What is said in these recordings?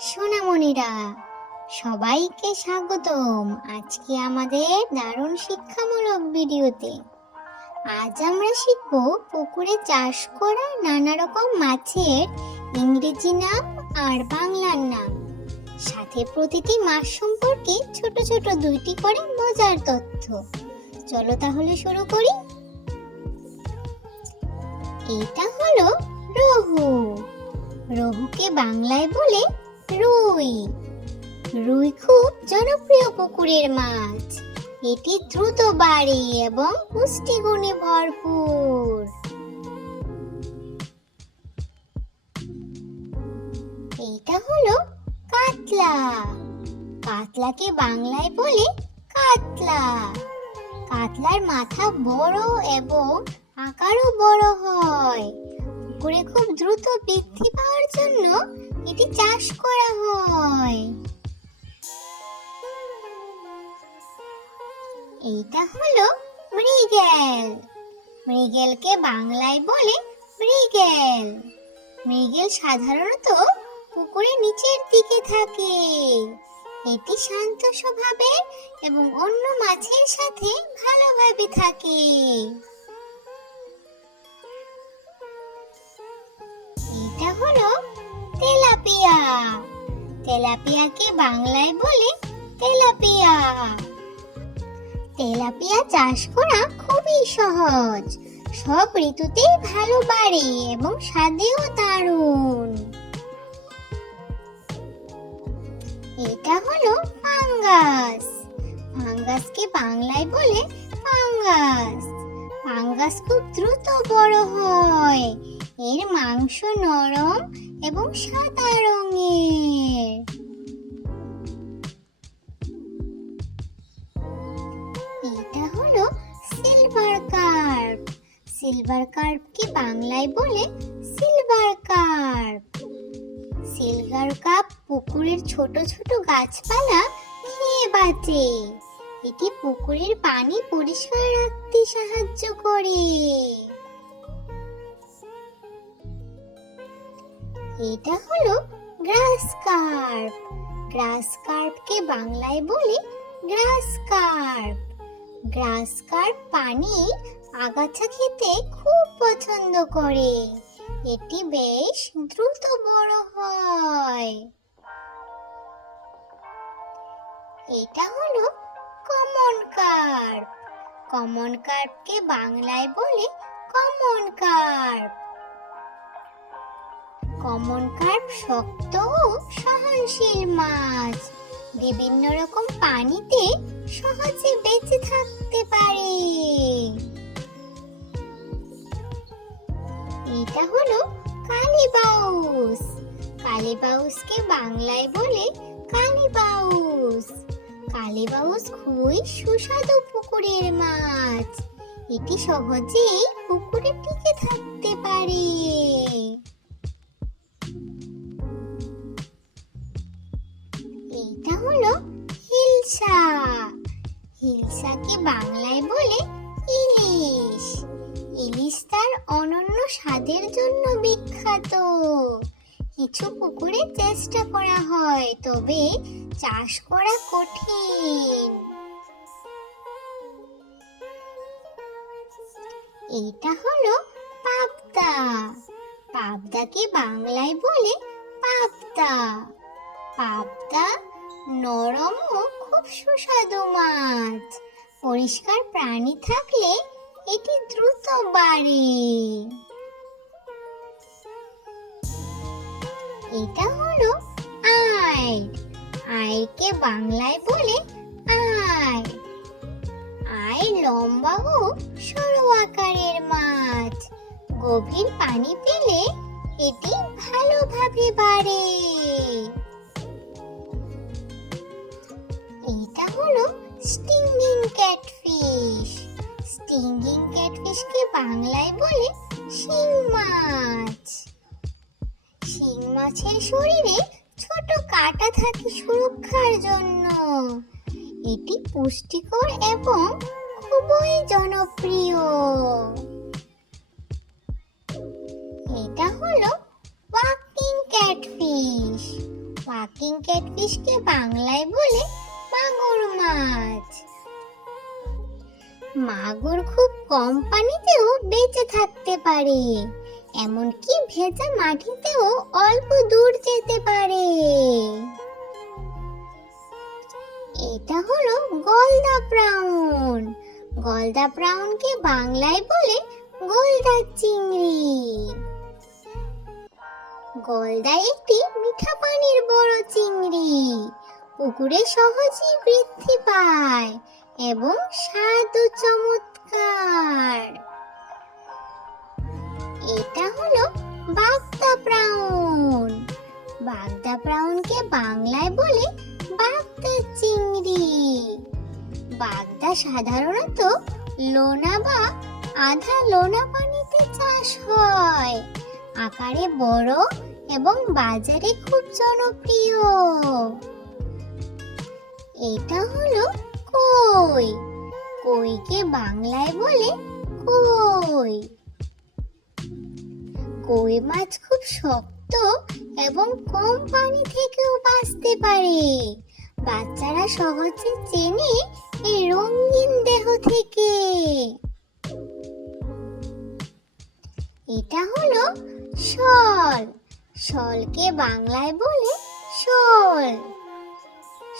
সোনামণিরা, সবাইকে স্বাগতম আজকে আমাদের দারুণ শিক্ষামূলক ভিডিওতে। আজ আমরা শিখব পুকুরে চাষ করা নানা রকম মাছের ইংরেজি নাম আর বাংলার নাম, সাথে প্রতিটি মাছ সম্পর্কে ছোট ছোট 2টি করে মজার তথ্য। চলো তাহলে শুরু করি। এটা হলো রহু। রহুকে বাংলায় বলে রুই। রুই খুব জনপ্রিয় পুকুরের মাছ। এটি দ্রুত বাড়ে এবং পুষ্টিগুণে ভরপুর। এটা হলো কাতলা। কাতলাকে বাংলায় বলে কাতলা। কাতলার মাথা বড় এবং আকারও বড় হয়। পুকুরে খুব দ্রুত বৃদ্ধি পাওয়ার জন্য এটি চাষ করা হয়। এইটা হলো মৃগেল। মৃগেলকে বাংলায় বলে মৃগেল। মৃগেল সাধারণত পুকুরের নিচের দিকে থাকে। এটি শান্ত স্বভাবের এবং অন্য মাছের সাথে ভালোভাবে থাকে। এটা হলো তেলাপিয়া। তেলাপিয়াকে বাংলায় বলে তেলাপিয়া। তেলাপিয়া চাষ করা খুবই সহজ। সব ঋতুতেই ভালো বাড়ে এবং স্বাদেও দারুণ। এটা হলো পাঙ্গাস। পাঙ্গাসকে বাংলায় বলে পাঙ্গাস। পাঙ্গাস খুব দ্রুত বড় হয়। এর মাংস নরম এবং সাদা রঙের। এটা হলো সিলভার কার্প। সিলভার কার্পকে বাংলায় বলে সিলভার কার্প। সিলভার কার্প পুকুরের ছোট ছোট গাছপালা খেয়ে বাঁচে। এটি পুকুরের পানি পরিষ্কার রাখতে সাহায্য করে। এটা হলো গ্রাস কার্প। গ্রাস কার্পকে বাংলায় বলে গ্রাস কার্প। গ্রাস কার্প পানি আগাছা খেতে খুব পছন্দ করে। এটি বেশ দ্রুত বড় হয়। এটা হলো কমন কার্প। কমন কার্পকে বাংলায় বলে কমন কার্প। কমন কার্প শক্ত ও সহনশীল মাছ। বিভিন্ন রকম পানিতে সহজে বেঁচে থাকতে পারে। এটা হলো কালীবাউস। কালীবাউসকে বাংলায় বলে কালীবাউস। কালীবাউস খুবই সুস্বাদু পুকুরের মাছ। এটি সহজেই পুকুরে টিকে থাকতে পারে। এটা হলো হিলসা। হিলসাকে বাংলায় বলে ইলিশ। ইলিশ তার অনন্য স্বাদের জন্য বিখ্যাত। কিছু পুকুরে চেষ্টা করা হয়, তবে চাষ করা কঠিন। এটা হলো পাবদা। পাবদাকে বাংলায় বলে পাবদা। পাবদা নরম ও খুব সুস্বাদু মাছ। পরিষ্কার প্রাণী থাকলে এটি দ্রুত বাড়ে। এটা হলো আইড়। আইড়কে বাংলায় বলে আইড়। আইড় লম্বা ও সরু আকারের মাছ। গভীর পানি পেলে এটি ভালোভাবে বাড়ে। এটা হলো স্টিঙ্গিং ক্যাটফিশ। স্টিঙ্গিং ক্যাটফিশকে বাংলায় বলে শিং মাছ। শিং মাছের শরীরে ছোট কাঁটা থাকে সুরক্ষার জন্য। এটি পুষ্টিকর এবং খুবই জনপ্রিয়। এটা হলো ওয়াকিং ক্যাটফিশ। সাকিং ক্যাটফিশকে বাংলায় বলে মাগুর মাছ। মাগুর খুব কম পানিতেও বেঁচে থাকতে পারে, এমনকি ভেজা মাটিতেও অল্প দূর যেতে পারে। এটা হলো গলদা প্রাউন। গলদা প্রাউনকে বাংলায় বলে গলদা চিংড়ি। গলদা একটি মিঠা পানির বড় চিংড়ি। পুকুরে সহজেই বৃদ্ধি পায় এবং স্বাদও চমৎকার। এটা হলো বাগদা প্রাউন। বাগদা প্রাউনকে বাংলায় বলে বাগদা চিংড়ি। বাগদা সাধারণত লোনা বা আধা লোনা পানিতে চাষ হয়। আকারে বড় এবং বাজারে খুব জনপ্রিয়। এটা হলো কই। কইকে বাংলায় বলে কই। কই মাছ খুব শক্ত এবং কম পানি থেকেও বাঁচতে পারে। বাচ্চারা সহজে চেনে এই রঙিন দেহ থেকে। এটা হলো শল। শলকে বাংলায় বলে শোল।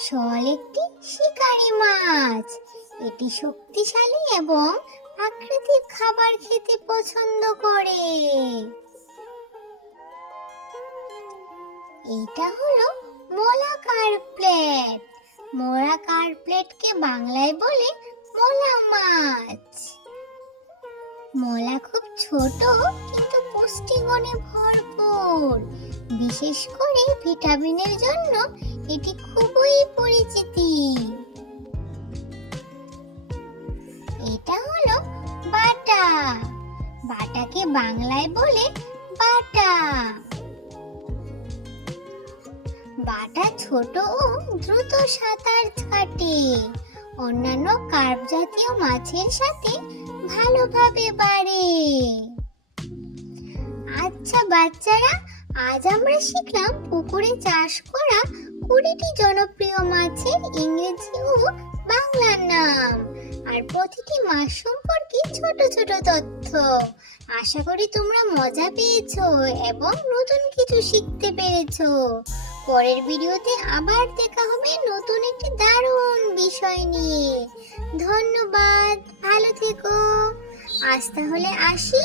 শল একটি শিকারী মাছ। এটি শক্তিশালী এবং প্রাকৃতিক খাবার খেতে পছন্দ করে। এটা হলো মোলা কার্পলেট। মোলা কার্পলেটকে বাংলায় বলে মোলা মাছ। মোলা খুব ছোট কিন্তু পুষ্টিগুণে ভরপুর। বিশেষ করে ভিটামিনের জন্য এটি খুবই পরিচিতি। এটা হলো বাটা। বাটাকে বাংলায় বলে বাটা। বাটা ছোট ও দ্রুত সাঁতার কাটে। অন্যান্য কার্প জাতীয় মাছের সাথে ভালোভাবে বাড়ে। আচ্ছা বাচ্চারা, আজ আমরা শিখলাম পুকুরে চাষ করা 20টি জনপ্রিয় মাছের ইংরেজি ও বাংলা নাম আর প্রতিটি মাছ সম্পর্কে ছোট ছোট তথ্য। আশা করি তোমরা মজা পেয়েছো এবং নতুন কিছু শিখতে পেরেছো। পরের ভিডিওতে আবার দেখা হবে নতুন একটি দারুণ বিষয় নিয়ে। ধন্যবাদ, ভালো থেকো। আজ তাহলে আসি।